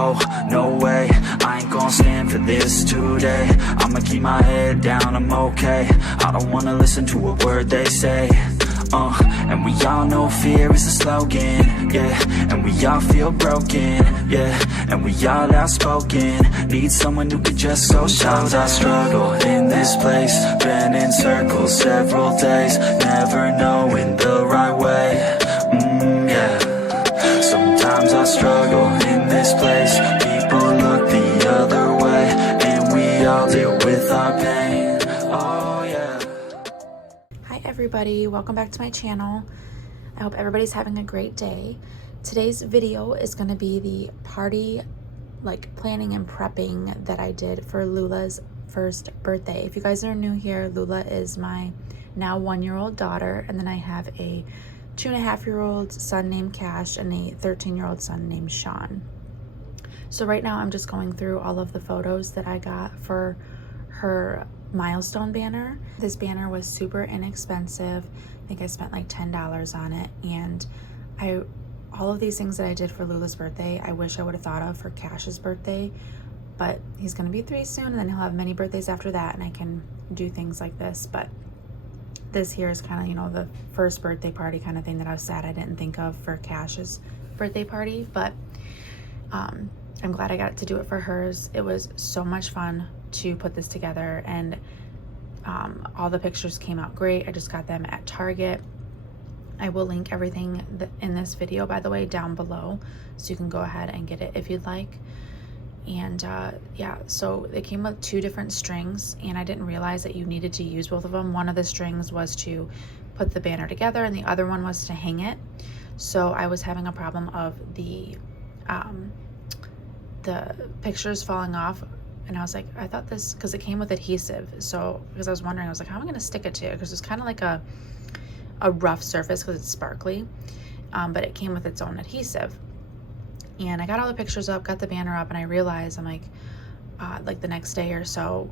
oh, no way, I ain't gon' stand for this today. I'ma keep my head down, I'm okay. I don't wanna listen to a word they say. And we all know fear is a slogan, yeah. And we all feel broken, yeah. And we all outspoken, need someone who could just go. Sometimes I struggle in this place, been in circles several days, never knowing the right way, yeah. Sometimes I struggle in this place, people look the other way, and we all deal with our pain, oh yeah. Hi everybody, welcome back to my channel. I hope everybody's having a great day. Today's video is going to be the party planning and prepping that I did for Lula's first birthday. If you guys are new here, Lula is my now 1-year-old daughter, and then I have a 2.5-year-old son named Cash and a 13-year-old son named Sean. So right now I'm just going through all of the photos that I got for her milestone banner. This banner was super inexpensive. I think I spent like $10 on it, and all of these things that I did for Lula's birthday, I wish I would have thought of for Cash's birthday, but he's gonna be 3 soon, and then he'll have many birthdays after that, and I can do things like this. But this here is kind of, you know, the first birthday party kind of thing that I was sad I didn't think of for Cash's birthday party, but I'm glad I got to do it for hers. It was so much fun to put this together, and all the pictures came out great. I just got them at Target. I will link everything in this video, by the way, down below, so you can go ahead and get it if you'd like. And yeah, so they came with 2 different strings, and I didn't realize that you needed to use both of them. One of the strings was to put the banner together, and the other one was to hang it. So I was having a problem of the pictures falling off, and I was like, I thought this, because it came with adhesive, so because I was wondering, I was like, how am I going to stick it to it, because it's kind of like a rough surface because it's sparkly, but it came with its own adhesive. And I got all the pictures up, got the banner up, and I realized, I'm like the next day or so,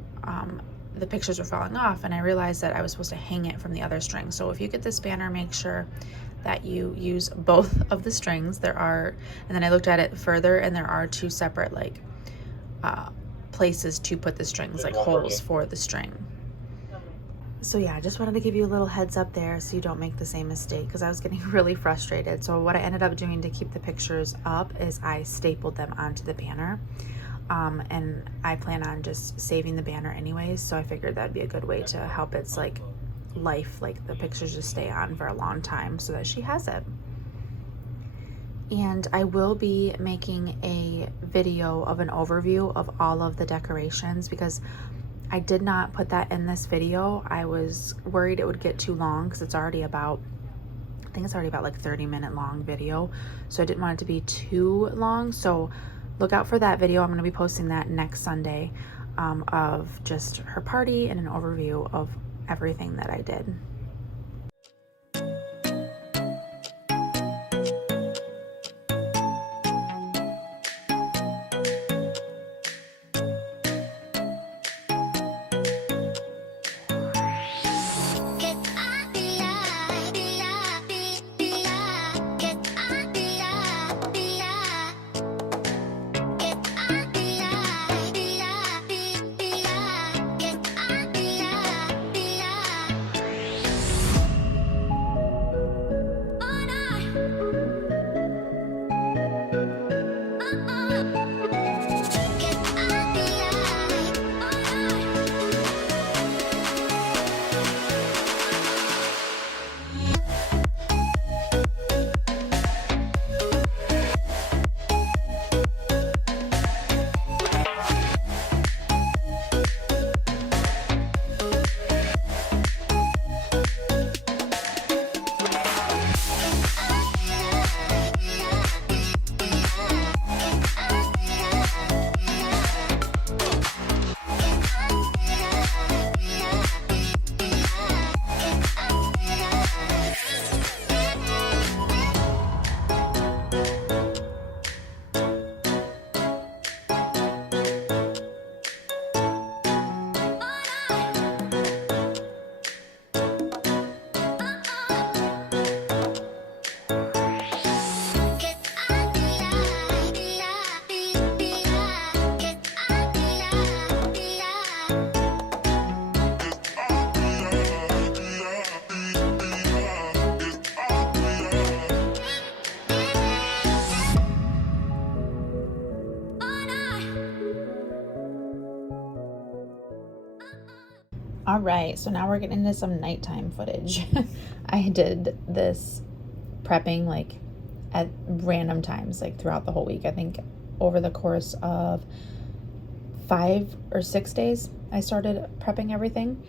the pictures were falling off, and I realized that I was supposed to hang it from the other string. So if you get this banner, make sure that you use both of the strings. And then I looked at it further, and there are 2 separate places to put the strings, like holes for the string. So yeah, I just wanted to give you a little heads up there so you don't make the same mistake, because I was getting really frustrated. So what I ended up doing to keep the pictures up is I stapled them onto the banner, and I plan on just saving the banner anyways, so I figured that'd be a good way to help its life, the pictures just stay on for a long time so that she has it. And I will be making a video of an overview of all of the decorations, because I did not put that in this video. I was worried it would get too long, because it's already about, I think it's already about 30-minute long video, so I didn't want it to be too long. So look out for that video. I'm going to be posting that next Sunday, of just her party and an overview of everything that I did. All right, so now we're getting into some nighttime footage. I did this prepping like at random times, like throughout the whole week. I think over the course of 5 or 6 days, I started prepping everything.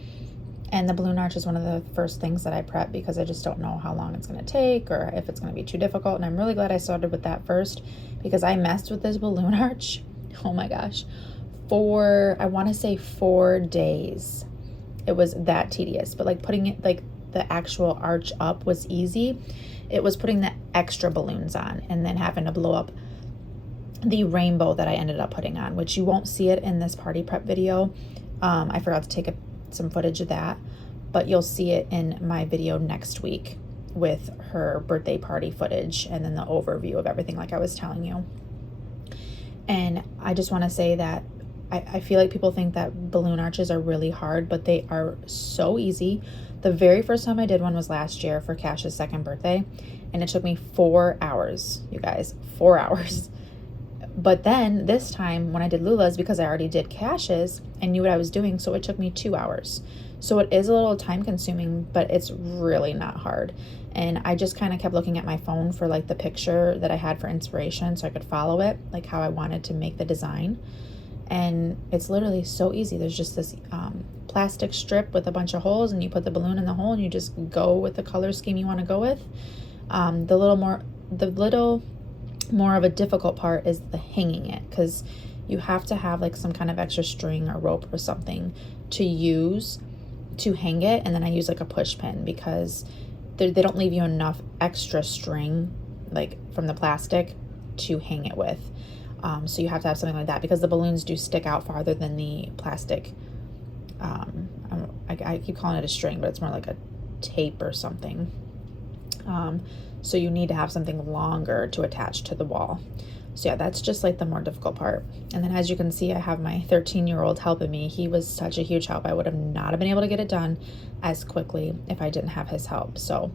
And the balloon arch is one of the first things that I prep because I just don't know how long it's going to take or if it's going to be too difficult. And I'm really glad I started with that first because I messed with this balloon arch. Oh my gosh. For, I want to say 4 days. It was that tedious, but like putting it, like the actual arch up was easy. It was putting the extra balloons on and then having to blow up the rainbow that I ended up putting on, which you won't see it in this party prep video. I forgot to take some footage of that, but you'll see it in my video next week with her birthday party footage and then the overview of everything like I was telling you. And I just want to say that I feel like people think that balloon arches are really hard, but they are so easy. The very first time I did one was last year for Cash's 2nd birthday, and it took me 4 hours, you guys, 4 hours. But then this time when I did Lula's, because I already did Cash's, I knew what I was doing, so it took me 2 hours. So it is a little time consuming, but it's really not hard. And I just kind of kept looking at my phone for like the picture that I had for inspiration so I could follow it, like how I wanted to make the design. And it's literally so easy. There's just this plastic strip with a bunch of holes, and you put the balloon in the hole and you just go with the color scheme you want to go with. The little more of a difficult part is the hanging it, because you have to have like some kind of extra string or rope or something to use to hang it. And then I use like a push pin because they don't leave you enough extra string like from the plastic to hang it with. So you have to have something like that because the balloons do stick out farther than the plastic. I keep calling it a string, but it's more like a tape or something. So you need to have something longer to attach to the wall. So yeah, that's just like the more difficult part. And then as you can see, I have my 13-year-old helping me. He was such a huge help. I would have not have been able to get it done as quickly if I didn't have his help. So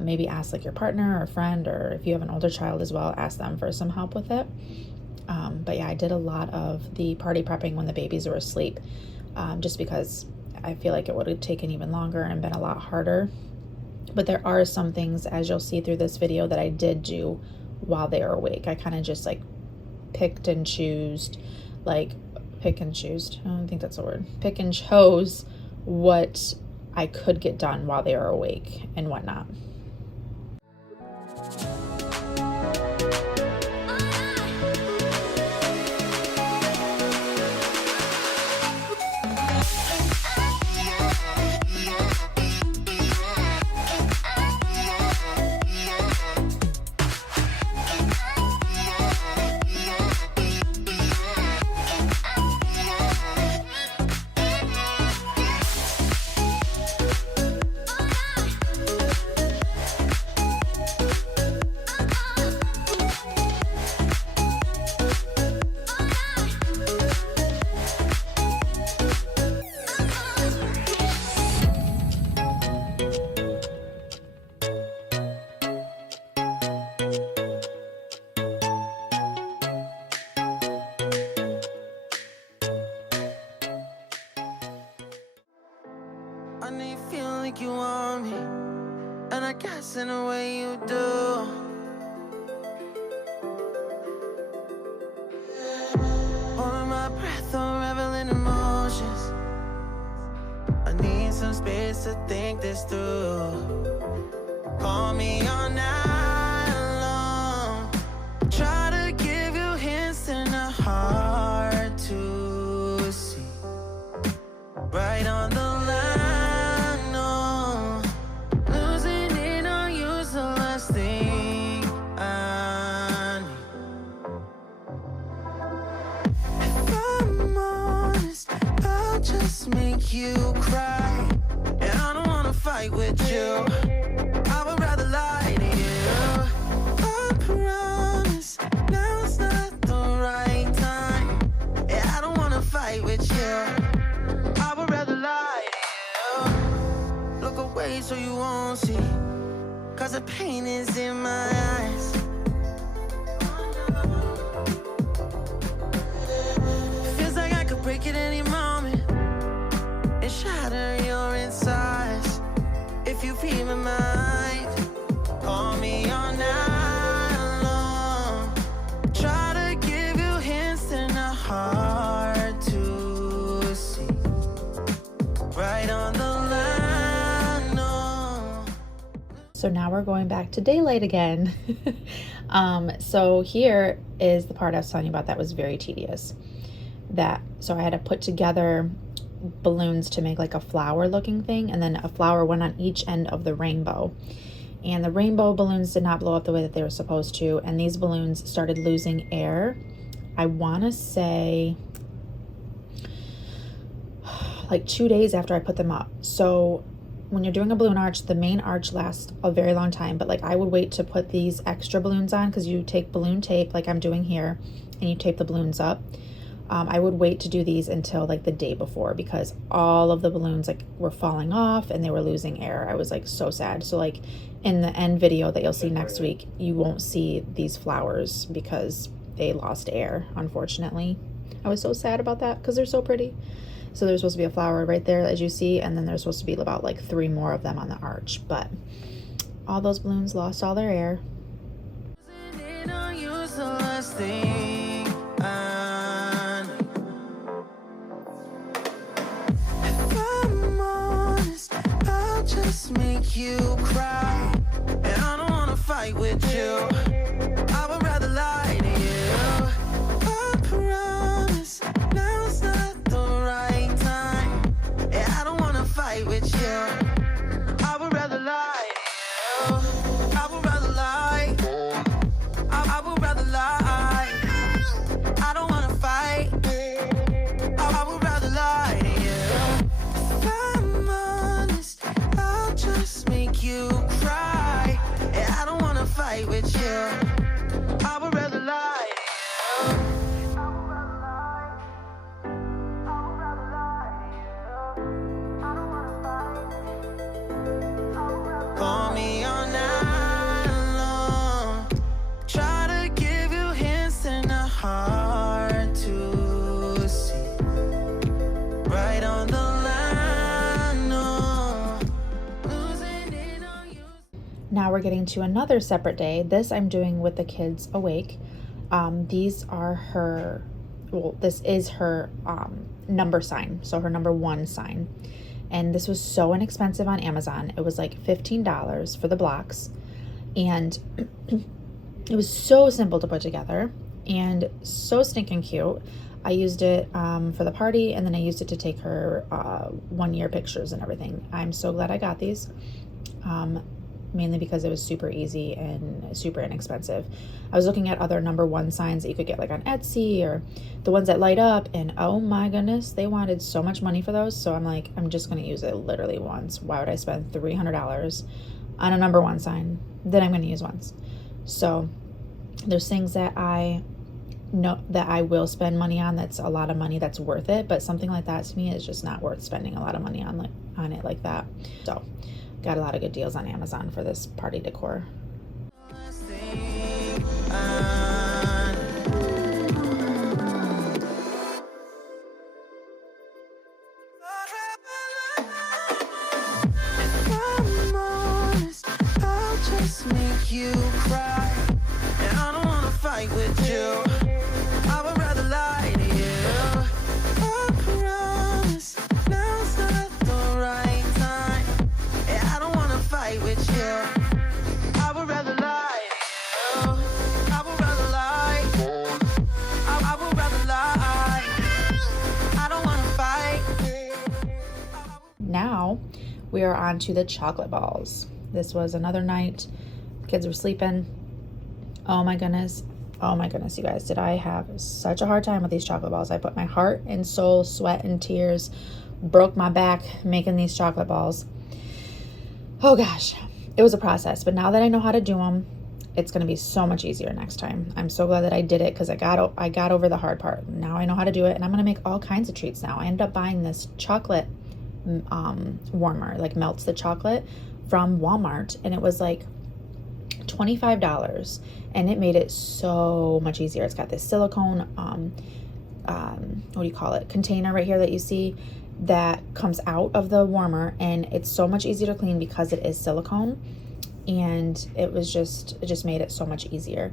maybe ask like your partner or friend, or if you have an older child as well, ask them for some help with it. But yeah, I did a lot of the party prepping when the babies were asleep, just because I feel like it would have taken even longer and been a lot harder. But there are some things, as you'll see through this video, that I did do while they were awake. I kind of just like pick and chose, I don't think that's a word, pick and chose what I could get done while they were awake and whatnot. I know you feel like you want me, and I guess in a way you do. Holding my breath, unraveling emotions. I need some space to think this through. Call me all night long. Try to give you hints and a hard to see. Right on the line, no. Losing it on you's the last thing I need. If I'm honest, I'll just make you cry. And I don't wanna fight with you. I would rather lie to you. I promise now's not the right time. Yeah, I don't wanna fight with you. I would rather lie to you. Look away so you won't see, 'cause the pain is in my eyes. Feels like I could break it any moment and shatter So now we're going back to daylight again. So here is the part I was telling you about that was very tedious. So I had to put together balloons to make like a flower looking thing, and then a flower went on each end of the rainbow. And the rainbow balloons did not blow up the way that they were supposed to, and these balloons started losing air. I want to say like 2 days after I put them up. So when you're doing a balloon arch, the main arch lasts a very long time, but like I would wait to put these extra balloons on, because you take balloon tape like I'm doing here and you tape the balloons up. I would wait to do these until like the day before, because all of the balloons like were falling off and they were losing air. I was like so sad. So like in the end video that you'll see next week, you won't see these flowers because they lost air, unfortunately. I was so sad about that because they're so pretty. So there's supposed to be a flower right there, as you see, and then there's supposed to be about like 3 more of them on the arch, but all those balloons lost all their air. Make you cry, and I don't wanna fight with you. I would rather lie to you. I promise now's not the right time. Yeah, I don't wanna fight with you. I would rather lie to you. I would rather lie. I would rather lie. I don't wanna fight. I would rather lie to you. If I'm honest, I'll just make you cry. Yeah, I don't wanna fight with you. I would rather lie to you. Call me all night long. Try to give you hints and a hard to see. Right on the line, no. Losing it on you. Now we're getting to another separate day. This I'm doing with the kids awake. These are her, well, this is her number sign, so her number 1 sign. And this was so inexpensive on Amazon. It was like $15 for the blocks. And it was so simple to put together and so stinking cute. I used it for the party, and then I used it to take her 1-year pictures and everything. I'm so glad I got these, mainly because it was super easy and super inexpensive. I was looking at other number 1 signs that you could get like on Etsy, or the ones that light up, and oh my goodness, they wanted so much money for those. So I'm like, I'm just gonna use it literally once. Why would I spend $300 on a number 1 sign that I'm gonna use once? So there's things that I know that I will spend money on, that's a lot of money, that's worth it, but something like that to me is just not worth spending a lot of money on it like that. So got a lot of good deals on Amazon for this party decor. Make you cry, and I don't wanna fight with you. I would rather lie to you. I promise now's not the right time. Yeah, I don't wanna fight with you. I would rather lie to you. I would rather lie. I would rather lie. I don't wanna fight. Now we are on to the chocolate balls. This was another night. Kids were sleeping. Oh my goodness, you guys, did I have such a hard time with these chocolate balls. I put my heart and soul, sweat and tears, broke my back making these chocolate balls. Oh gosh, it was a process, but now that I know how to do them, it's going to be so much easier next time. I'm so glad that I did it, because I got over the hard part. Now I know how to do it, and I'm going to make all kinds of treats now. I ended up buying this chocolate warmer, like melts the chocolate, from Walmart, and it was like $25, and it made it so much easier. It's got this silicone what do you call it, container right here that you see that comes out of the warmer, and it's so much easier to clean because it is silicone, and it just made it so much easier.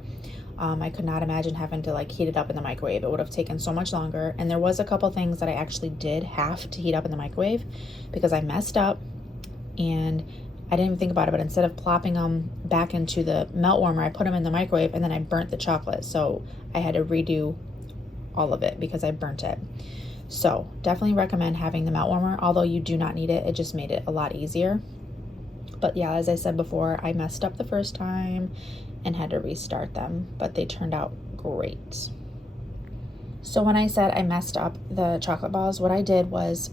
I could not imagine having to like heat it up in the microwave. It would have taken so much longer, and there was a couple things that I actually did have to heat up in the microwave because I messed up, and I didn't even think about it, but instead of plopping them back into the melt warmer, I put them in the microwave and then I burnt the chocolate. So I had to redo all of it because I burnt it. So definitely recommend having the melt warmer, although you do not need it. It just made it a lot easier. But yeah, as I said before, I messed up the first time and had to restart them, but they turned out great. So when I said I messed up the chocolate balls, what I did was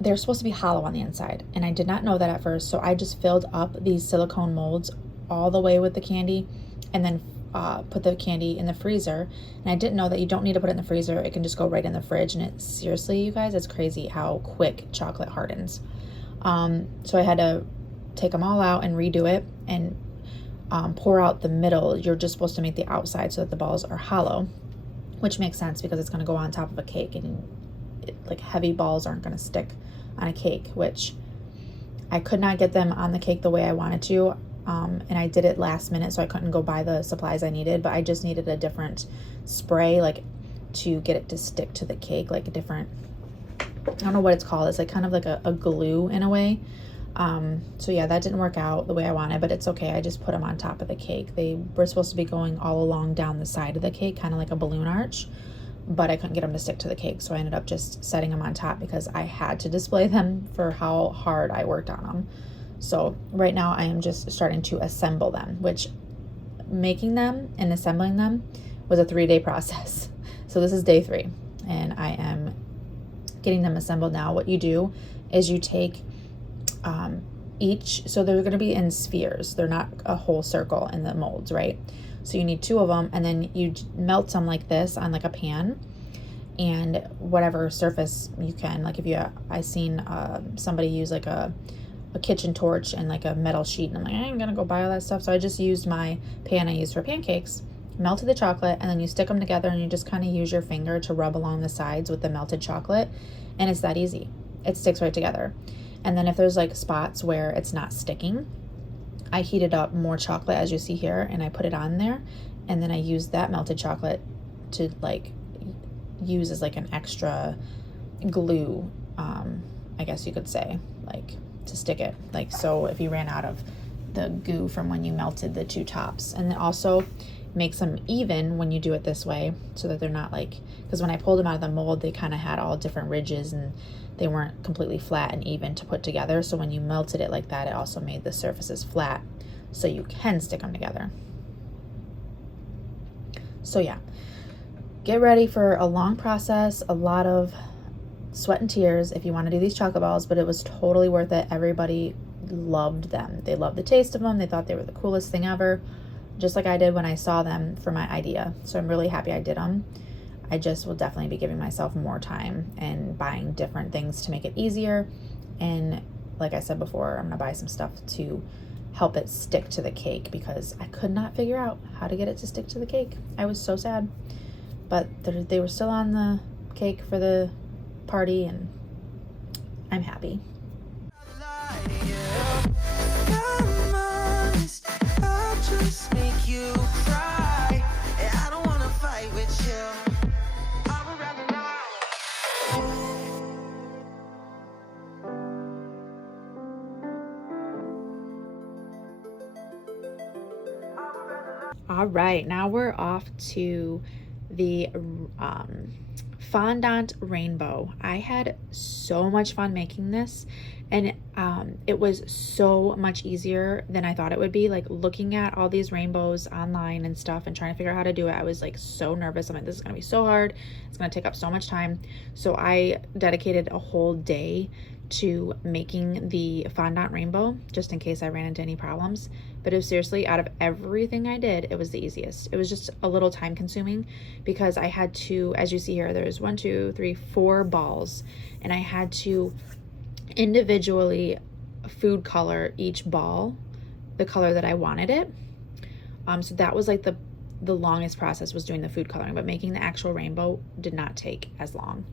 they're supposed to be hollow on the inside, and I did not know that at first. So I just filled up these silicone molds all the way with the candy and then put the candy in the freezer. And I didn't know that you don't need to put it in the freezer. It can just go right in the fridge. And it seriously, you guys, it's crazy how quick chocolate hardens. So I had to take them all out and redo it and pour out the middle. You're just supposed to make the outside so that the balls are hollow, which makes sense because it's going to go on top of a cake, and like heavy balls aren't going to stick on a cake, which I could not get them on the cake the way I wanted to. And I did it last minute, so I couldn't go buy the supplies I needed, but I just needed a different spray, like to get it to stick to the cake, like a different, I don't know what it's called. It's like kind of like a glue in a way. So yeah, that didn't work out the way I wanted, but it's okay. I just put them on top of the cake. They were supposed to be going all along down the side of the cake, kind of like a balloon arch, but I couldn't get them to stick to the cake. So I ended up just setting them on top because I had to display them for how hard I worked on them. So right now I am just starting to assemble them, which making them and assembling them was a 3-day process. So this is day 3 and I am getting them assembled now. What you do is you take each, so they're going to be in spheres. They're not a whole circle in the molds, right? So you need 2 of them, and then you melt them like this on like a pan, and whatever surface you can. Like if you, I seen somebody use like a kitchen torch and like a metal sheet, and I'm like, I ain't gonna go buy all that stuff. So I just used my pan I used for pancakes, melted the chocolate, and then you stick them together, and you just kind of use your finger to rub along the sides with the melted chocolate, and it's that easy. It sticks right together. And then if there's like spots where it's not sticking, I heated up more chocolate, as you see here, and I put it on there, and then I used that melted chocolate to like use as like an extra glue, I guess you could say, like to stick it, like so if you ran out of the goo from when you melted the 2 tops. And it also makes them even when you do it this way, so that they're not like, because when I pulled them out of the mold, they kind of had all different ridges and they weren't completely flat and even to put together. So when you melted it like that, it also made the surfaces flat so you can stick them together. So yeah, get ready for a long process, a lot of sweat and tears if you want to do these chocolate balls, but it was totally worth it. Everybody loved them. They loved the taste of them. They thought they were the coolest thing ever, just like I did when I saw them for my idea. So I'm really happy I did them. I just will definitely be giving myself more time and buying different things to make it easier. And like I said before, I'm gonna buy some stuff to help it stick to the cake because I could not figure out how to get it to stick to the cake. I was so sad, but they were still on the cake for the party, and I'm happy. All right, now we're off to the fondant rainbow. I had so much fun making this, and it was so much easier than I thought it would be. Like looking at all these rainbows online and stuff and trying to figure out how to do it, I was like so nervous. I'm like, this is gonna be so hard, it's gonna take up so much time. So I dedicated a whole day to making the fondant rainbow just in case I ran into any problems. But it was seriously, out of everything I did, it was the easiest. It was just a little time consuming because I had to, as you see here, there's 1, 2, 3, 4 balls, and I had to individually food color each ball the color that I wanted it. So that was like the longest process, was doing the food coloring, but making the actual rainbow did not take as long.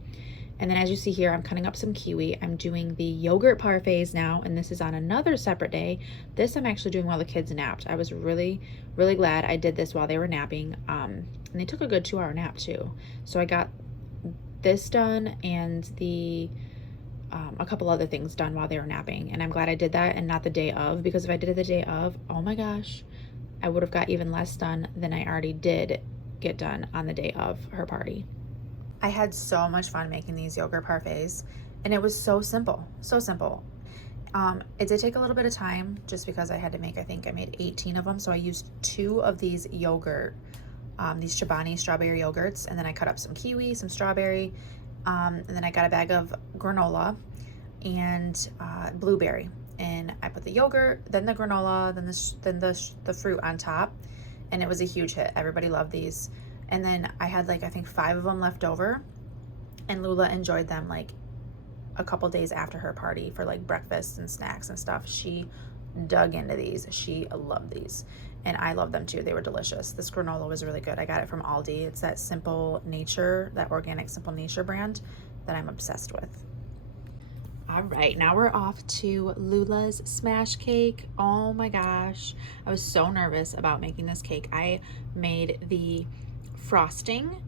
And then as you see here, I'm cutting up some kiwi. I'm doing the yogurt parfaits now, and this is on another separate day. This I'm actually doing while the kids napped. I was really, really glad I did this while they were napping. And they took a good 2-hour nap too. So I got this done, and the a couple other things done while they were napping, and I'm glad I did that and not the day of, because if I did it the day of, oh my gosh, I would have got even less done than I already did get done on the day of her party. I had so much fun making these yogurt parfaits, and it was so simple, so simple. It did take a little bit of time just because I had to make, I think I made 18 of them. So I used 2 of these yogurt, these Chobani strawberry yogurts, and then I cut up some kiwi, some strawberry, and then I got a bag of granola and blueberry. And I put the yogurt, then the granola, then the fruit on top, and it was a huge hit. Everybody loved these. And then I had like, I think 5 of them left over, and Lula enjoyed them like a couple days after her party for like breakfast and snacks and stuff. She dug into these. She loved these, and I love them too. They were delicious. This granola was really good. I got it from Aldi. It's that Simple Nature, that organic Simple Nature brand that I'm obsessed with. All right, now we're off to Lula's smash cake. Oh my gosh, I was so nervous about making this cake. I made the frosting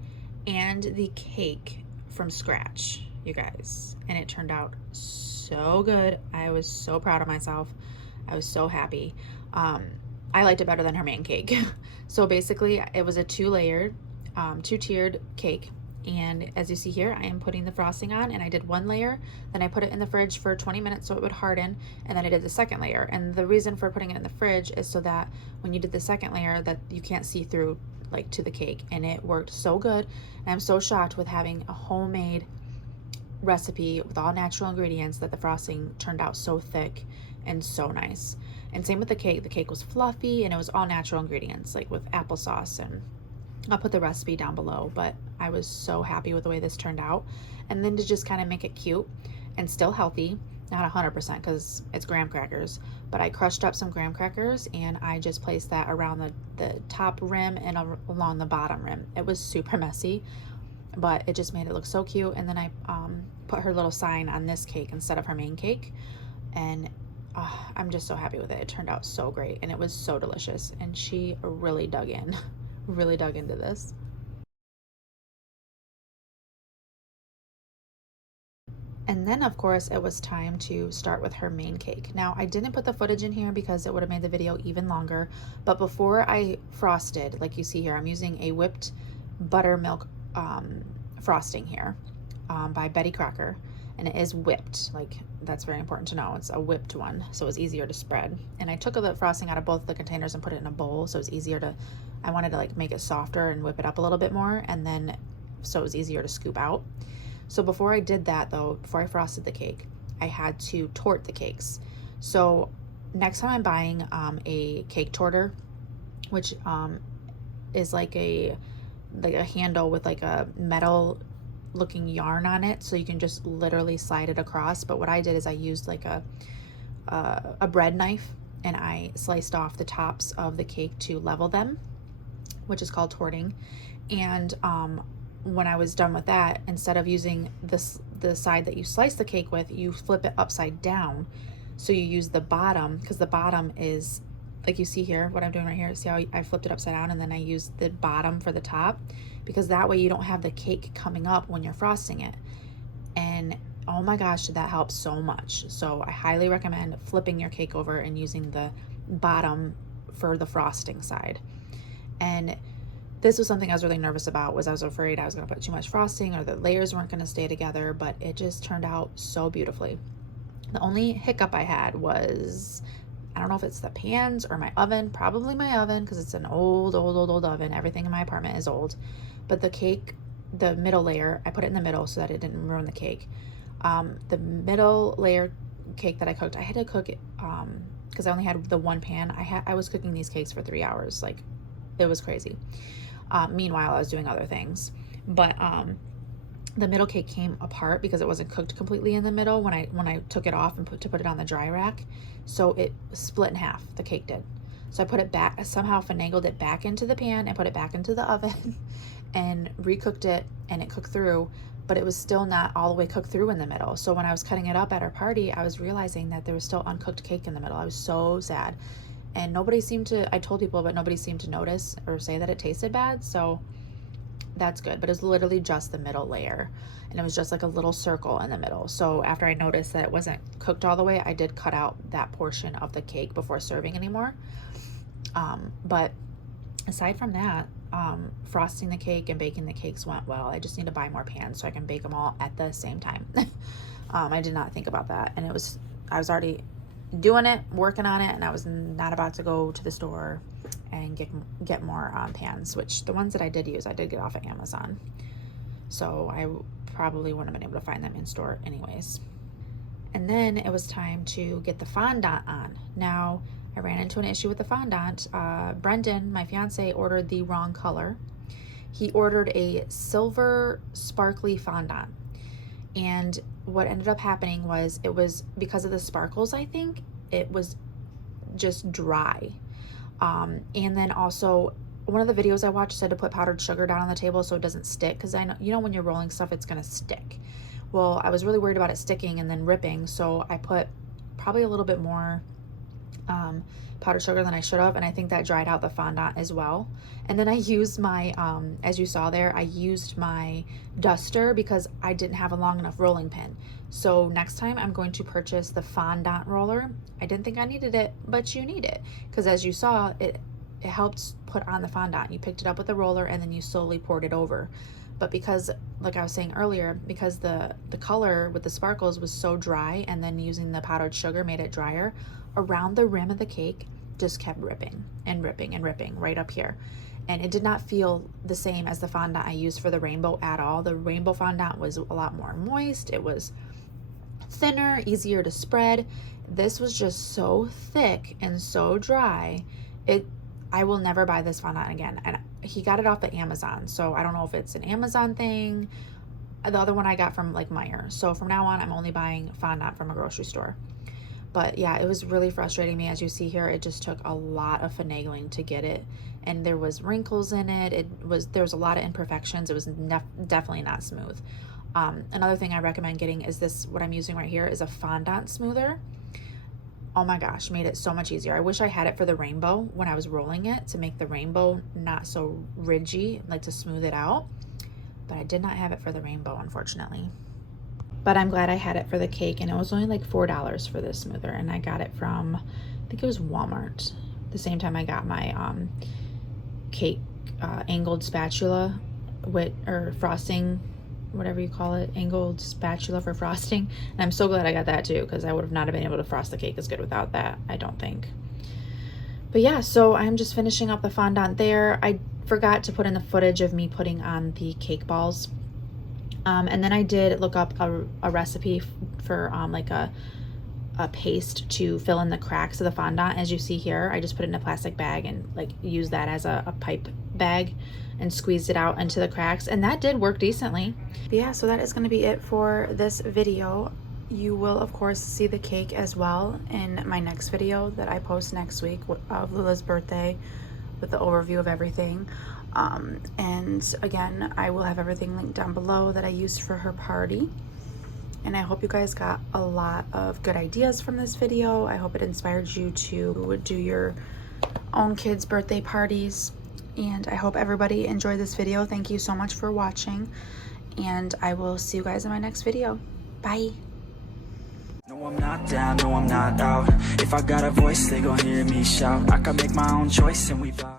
and the cake from scratch, you guys, and it turned out so good. I was so proud of myself. I was so happy. I liked it better than her main cake. So basically it was a 2-layered, 2-tiered cake. And as you see here, I am putting the frosting on, and I did 1 layer, then I put it in the fridge for 20 minutes so it would harden, and then I did the 2nd layer. And the reason for putting it in the fridge is so that when you did the 2nd layer that you can't see through like to the cake, and it worked so good. And I'm so shocked with having a homemade recipe with all natural ingredients that the frosting turned out so thick and so nice. And same with the cake. The cake was fluffy, and it was all natural ingredients, like with applesauce, and I'll put the recipe down below, but I was so happy with the way this turned out. And then to just kind of make it cute and still healthy, not 100% because it's graham crackers, but I crushed up some graham crackers and I just placed that around the top rim and along the bottom rim. It was super messy, but it just made it look so cute. And then I put her little sign on this cake instead of her main cake, and I'm just so happy with it. It turned out so great, and it was so delicious, and she really dug in. Really dug into this. And then of course it was time to start with her main cake. Now I didn't put the footage in here because it would have made the video even longer, but before I frosted, like you see here, I'm using a whipped buttermilk frosting here by Betty Crocker, and it is whipped. Like, that's very important to know. It's a whipped one, so it's easier to spread. And I took the frosting out of both the containers and put it in a bowl, so it's easier to, I wanted to like make it softer and whip it up a little bit more, and then so it was easier to scoop out. So before I did that though, before I frosted the cake, I had to torte the cakes. So next time I'm buying a cake torter, which is like a handle with like a metal looking yarn on it, so you can just literally slide it across. But what I did is I used like a bread knife, and I sliced off the tops of the cake to level them, which is called torting. And when I was done with that, instead of using the side that you slice the cake with, you flip it upside down. So you use the bottom, because the bottom is, like you see here, what I'm doing right here, see how I flipped it upside down, and then I used the bottom for the top, because that way you don't have the cake coming up when you're frosting it. And oh my gosh, did that help so much. So I highly recommend flipping your cake over and using the bottom for the frosting side. And this was something I was really nervous about, was I was afraid I was going to put too much frosting or the layers weren't going to stay together, but it just turned out so beautifully. The only hiccup I had was, I don't know if it's the pans or my oven, probably my oven, because it's an old oven. Everything in my apartment is old. But the cake, the middle layer, I put it in the middle so that it didn't ruin the cake. The middle layer cake that I cooked, I had to cook it because I only had the one pan. I was cooking these cakes for 3 hours. Like, it was crazy. Meanwhile, I was doing other things. But the middle cake came apart because it wasn't cooked completely in the middle when I took it off and put it on the dry rack. So it split in half, the cake did. So I put it back, somehow finagled it back into the pan and put it back into the oven and recooked it, and it cooked through, but it was still not all the way cooked through in the middle. So when I was cutting it up at our party, I was realizing that there was still uncooked cake in the middle. I was so sad. And nobody seemed to, I told people, but nobody seemed to notice or say that it tasted bad. So that's good. But it's literally just the middle layer, and it was just like a little circle in the middle. So after I noticed that it wasn't cooked all the way, I did cut out that portion of the cake before serving anymore. But aside from that, frosting the cake and baking the cakes went well. I just need to buy more pans so I can bake them all at the same time. I did not think about that, and I was already doing it, working on it, and I was not about to go to the store and get more pans, which the ones that I did use, I did get off of Amazon. So I probably wouldn't have been able to find them in store anyways. And then it was time to get the fondant on. Now, I ran into an issue with the fondant. Brendan, my fiance, ordered the wrong color. He ordered a silver sparkly fondant. And what ended up happening was, it was because of the sparkles, I think, it was just dry. And then also, one of the videos I watched said to put powdered sugar down on the table so it doesn't stick, because I know, you know, when you're rolling stuff, it's gonna stick. Well, I was really worried about it sticking and then ripping, so I put probably a little bit more powdered sugar than I should have, and I think that dried out the fondant as well. And then I used my, as you saw there, I used my duster because I didn't have a long enough rolling pin. So next time I'm going to purchase the fondant roller. I didn't think I needed it, but you need it, because as you saw, it helps put on the fondant. You picked it up with the roller and then you slowly poured it over. But because, like I was saying earlier, because the color with the sparkles was so dry, and then using the powdered sugar made it drier, around the rim of the cake just kept ripping and ripping and ripping right up here. And it did not feel the same as the fondant I used for the rainbow at all. The rainbow fondant was a lot more moist. It was thinner, easier to spread. This was just so thick and so dry. I will never buy this fondant again. And he got it off of Amazon, so I don't know if it's an Amazon thing. The other one I got from like Meijer. So from now on, I'm only buying fondant from a grocery store. But yeah, it was really frustrating me. As you see here, it just took a lot of finagling to get it, and there was wrinkles in it. There was a lot of imperfections. It was definitely not smooth. Another thing I recommend getting is this, what I'm using right here is a fondant smoother. Oh my gosh, made it so much easier. I wish I had it for the rainbow when I was rolling it, to make the rainbow not so ridgy, like to smooth it out. But I did not have it for the rainbow, unfortunately. But I'm glad I had it for the cake, and it was only like $4 for this smoother, and I got it from, I think it was Walmart. The same time I got my cake angled spatula or frosting, whatever you call it, angled spatula for frosting. And I'm so glad I got that too, because I would have not been able to frost the cake as good without that, I don't think. But yeah, so I'm just finishing up the fondant there. I forgot to put in the footage of me putting on the cake balls. And then I did look up a recipe for like a paste to fill in the cracks of the fondant. As you see here, I just put it in a plastic bag and like use that as a pipe bag and squeezed it out into the cracks, and that did work decently. But yeah, so that is going to be it for this video. You will of course see the cake as well in my next video that I post next week of Lula's birthday, with the overview of everything. And again, I will have everything linked down below that I used for her party. And I hope you guys got a lot of good ideas from this video. I hope it inspired you to do your own kids' birthday parties. And I hope everybody enjoyed this video. Thank you so much for watching, and I will see you guys in my next video. Bye. No, I'm not down, no, I'm not out. If I got a voice, they gon' hear me shout. I can make my own choice and we vibe.